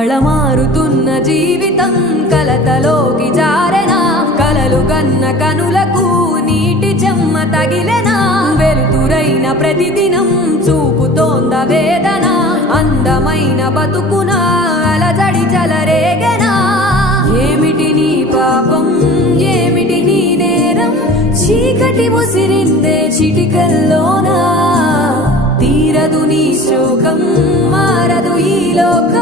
కళమారుతున్న జీవితం కలతలోకి జారెనా కలలు గన్న కనులకు నీటి చెమ్మ తగిలెనా వెలుతురైన ప్రతిదినం చూపుతోంద వేదన అందమైన బతుకున అలజడి చలరేగెనా ఏమిటి నీ పాపం ఏమిటి నీ నేరం చీకటి ముసిరిందే చిటికల్లోనా తీరదు నీ శోకం మారదు ఈ లోకం